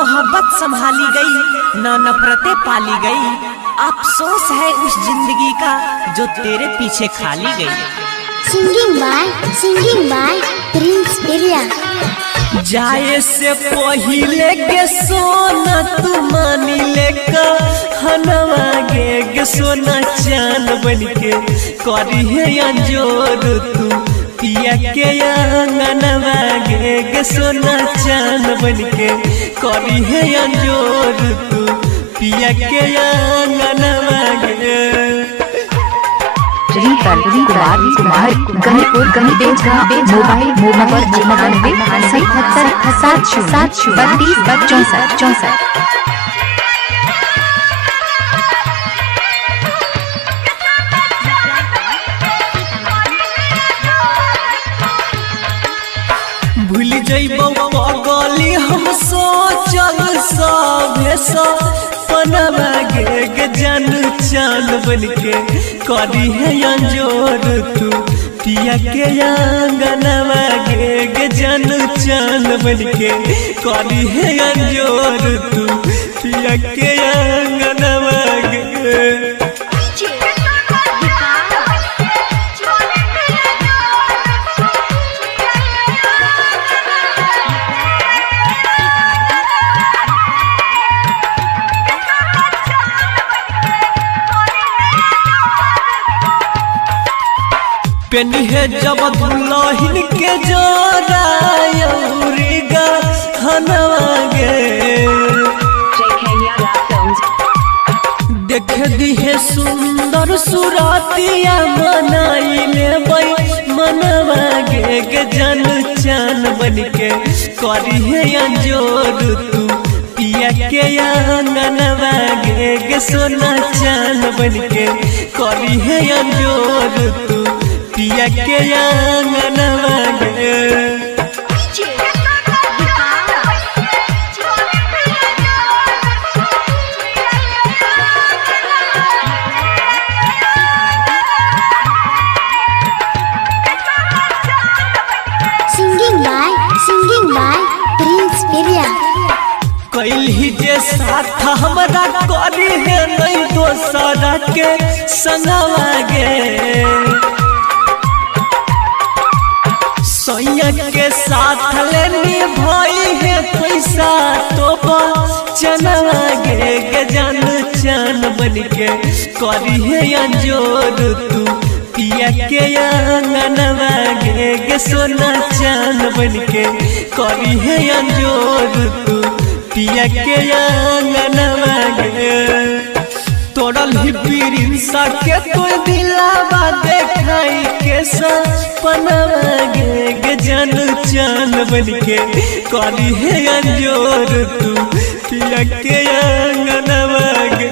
मोहब्बत संभाली गई, न नफरतें पाली गई। अफसोस है उस जिंदगी का जो तेरे पीछे खाली गई। सिंगिंग बाय प्रिंस बिरिया। जाए से पहिले के सोना तू मानी लेका हनवा गे सोना चांद बनके करी है अंजोर तू पिया के अंगनवा गे सोना चांद बनके करी है अंजोर तू पिया के अंगनवा गे। कुमार गणिपुर गणित मोबाइल नंबर 97 भूल जइबो पगली हम सोचल सभे सपनवा गे जान चांद बनके करी है अंजोर तू पिया के अंगनवा गे जान चांद बनके करी है अंजोर तू पिया के अंगनवा गे। पेनी है जब दुल्हन के जोड़ा यौरीगा हनवा गे देख दी है सुंदर सुरातिया मनाई ले मनवा गे जन चान बनके करी है अंजोर तू पिया के अंगनवा गे सोना चान बनके करी है अंजोर तू पिया के अंगनवा गे। सिंगिंग बाय प्रिंस बिरिया। कैली जे साथ हमरा करी है नहीं दोसरा के संगवा गे सैया के साथ लेनी भाई है पैसा तो चनवा गे जान चान बनके करी है अंजोर तू पिया के अंगनवा गे सोना चान बनके करी है अंजोर तू पिया के अंगनवा गे। तोड़ल ही बिरिंसा के तो दिलावा देखाई के सपनवा गे जान चान बनके करी है अंजोर तू पिया के अंगनवा गे।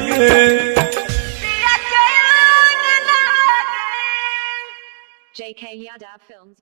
JK Yadav Films